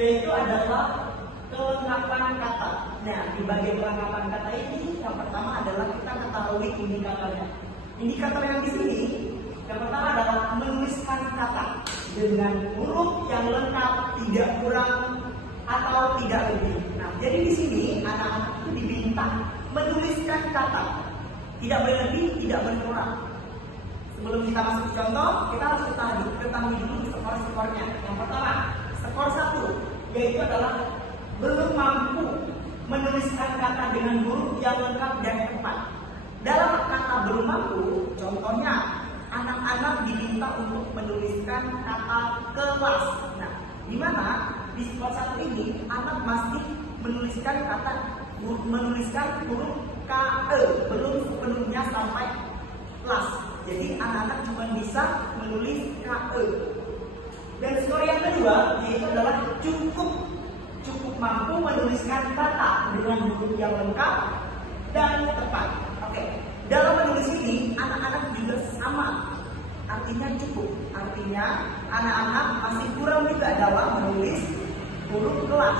yaitu adalah kelengkapan kata. Nah, di bagian kelengkapan kata ini yang pertama adalah kita ketahui indikatornya. Indikator yang di sini yang pertama adalah menuliskan kata dengan huruf yang lengkap, tidak kurang atau tidak lebih. Nah, jadi di sini anak-anak itu diminta menuliskan kata, tidak boleh lebih, tidak boleh kurang. Sebelum kita masuk ke contoh, kita harus ketahui dulu skor-skornya. Yang pertama, skor 1, yaitu adalah belum mampu menuliskan kata dengan huruf yang lengkap dan tepat. Dalam kata belum mampu, contohnya anak-anak diminta untuk menuliskan kata kelas. Nah, di mana di skor 1 ini anak masih menuliskan huruf KE, belum sepenuhnya sampai kelas. Jadi anak-anak cuma bisa menulis KE. Dan skor yang kedua yaitu adalah cukup mampu menuliskan kata dengan huruf yang lengkap dan tepat. Oke, dalam menulis ini anak-anak juga sama, artinya cukup. Artinya anak-anak masih kurang juga dalam menulis huruf kelas.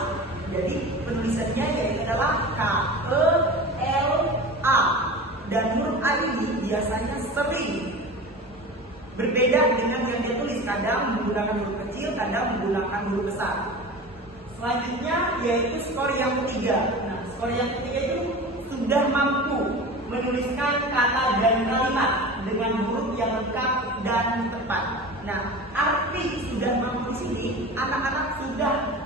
Jadi penulisannya yaitu adalah K, E, L, A. Dan huruf A ini biasanya sering berbeda dengan yang dia tulis. Kadang menggunakan huruf kecil, kadang menggunakan huruf besar. Selanjutnya yaitu skor yang ketiga. Nah, skor yang ketiga itu sudah mampu menuliskan kata dan kalimat dengan huruf yang lengkap dan tepat. Nah, arti sudah mampu di sini, anak-anak sudah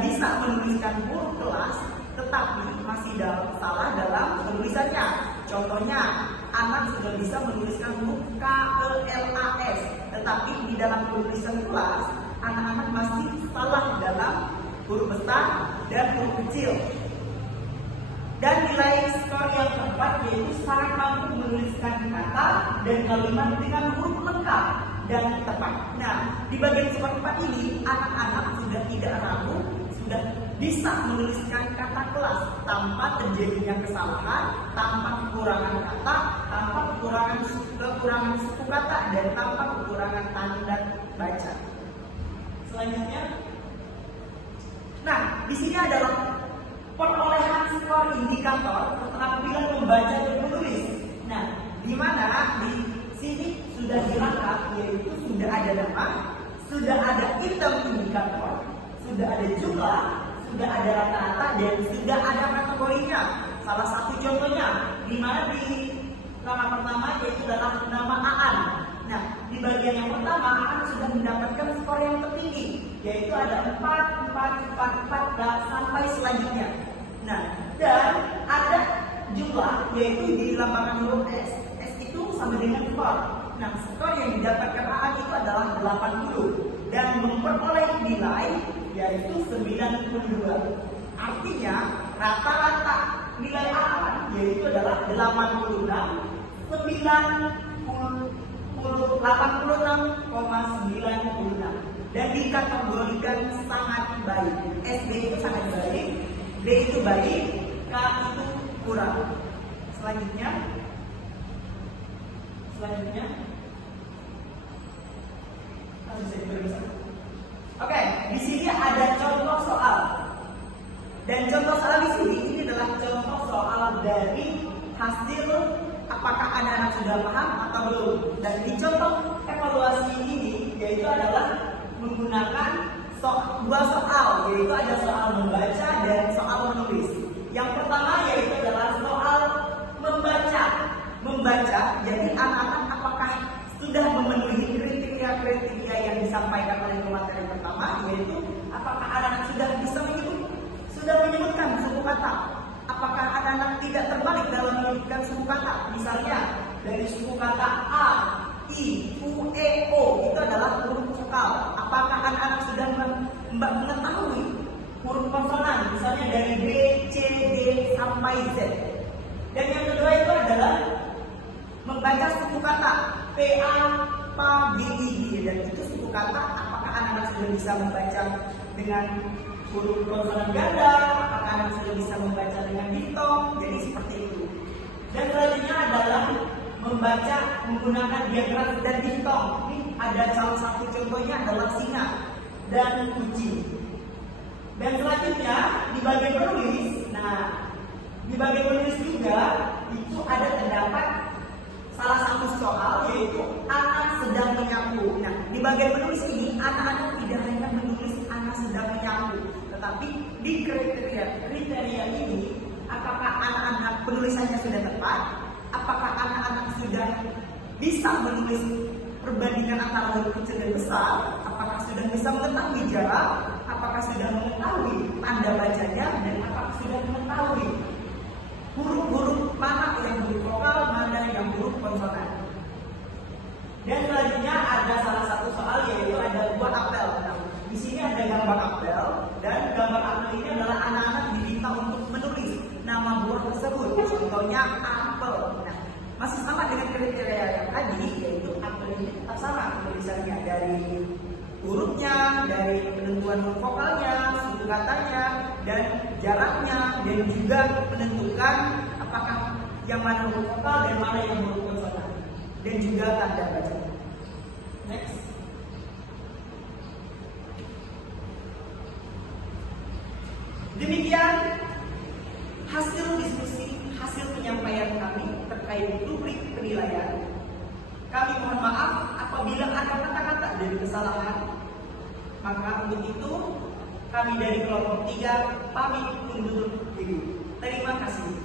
bisa menuliskan huruf kelas, tetapi masih salah dalam penulisannya. Contohnya, anak sudah bisa menuliskan huruf KELAS, tetapi di dalam penulisan kelas, anak-anak masih salah dalam huruf besar dan huruf kecil. Dan nilai skor yang keempat yaitu sangat mampu menuliskan kata dan kalimat dengan huruf lengkap dan tepat. Nah, di bagian skor 4 ini anak-anak sudah tidak ragu, sudah bisa menuliskan kata kelas tanpa terjadinya kesalahan, tanpa kekurangan kata, tanpa kekurangan suku kata, dan tanpa kekurangan tanda baca. Selanjutnya, nah di sini adalah perolehan skor indikator keterampilan membaca dan menulis. Nah, di mana di sini sudah dilengkap, yaitu sudah ada nama, sudah ada item indikator, sudah ada jumlah, sudah ada rata-rata, dan sudah ada kategorinya. Salah satu contohnya, di mana di nama pertama yaitu adalah nama Aan. Nah, di bagian yang pertama Aan sudah mendapatkan skor yang tertinggi, yaitu ada 4, 4, 4, 4, dan sampai selanjutnya. Nah, dan ada jumlah, yaitu dilambangkan huruf S. S itu sama dengan skor. Nah, skor yang didapatkan Aan itu adalah 80 dan memperoleh nilai yaitu 92. Artinya rata-rata nilai Aan yaitu adalah 86,96 dan dikategorikan sangat baik. SB itu sangat baik, B itu baik, K itu kurang. Selanjutnya oke, di sini ada contoh soal. Dan contoh soal di sini ini adalah contoh soal dari hasil apakah anak-anak sudah paham atau belum. Dan di contoh evaluasi ini yaitu adalah menggunakan dua soal, yaitu ada soal membaca dan soal menulis. Yang pertama yaitu adalah soal membaca. Jadi anak-anak apakah sudah memenuhi kriteria yang disampaikan oleh pemateri pertama, yaitu apakah anak-anak sudah menyebutkan suku kata. Apakah anak-anak tidak terbalik dalam menyebutkan suku kata? Misalnya dari suku kata A, I, U, E, O itu adalah huruf vokal. Apakah anak-anak sudah mengetahui huruf konsonan? Misalnya dari B, C, D sampai Z. Dan yang kedua itu adalah membaca suku kata P, A, P, G, I, G. Dan itu suku kata. Apakah anak-anak sudah bisa membaca dengan huruf konsonan ganda? Apakah anak sudah bisa membaca dengan diftong? Jadi seperti itu. Dan selanjutnya adalah membaca menggunakan diagram dan diftong. Ini ada salah satu contohnya adalah singa. dan kucing. Dan selanjutnya di bagian menulis, nah di bagian menulis juga itu ada terdapat salah satu soal yaitu anak sedang menyapu. Nah di bagian menulis ini anak-anak tidak hanya menulis anak sedang menyapu, tetapi di kriteria ini apakah anak-anak penulisannya sudah tepat, apakah anak-anak sudah bisa menulis perbandingan antara huruf kecil dan besar, apakah sudah bisa mengetahui jarak, apakah sudah mengetahui tanda bacanya, dan apakah sudah mengetahui huruf-huruf mana yang huruf vokal, mana yang huruf konsonan. Dan selanjutnya ada salah satu soal yaitu ada buah apel. Nah, di sini ada gambar apel dan gambar apel ini adalah anak-anak diminta untuk menulis nama buah tersebut. Contohnya apel. Nah, masih sama dengan kriteria yang tadi yaitu apel ini tetap sama tulisannya dari hurufnya, dari penentuan huruf vokalnya, suku katanya, dan jaraknya, dan juga menentukan apakah yang mana huruf vokal dan mana yang huruf konsonan, dan juga tanda baca. Next. Demikian hasil diskusi, hasil penyampaian kami terkait rubrik penilaian. Kami mohon maaf apabila ada kata-kata dari kesalahan. Maka untuk itu kami dari kelompok 3 pamit undur diri. Terima kasih.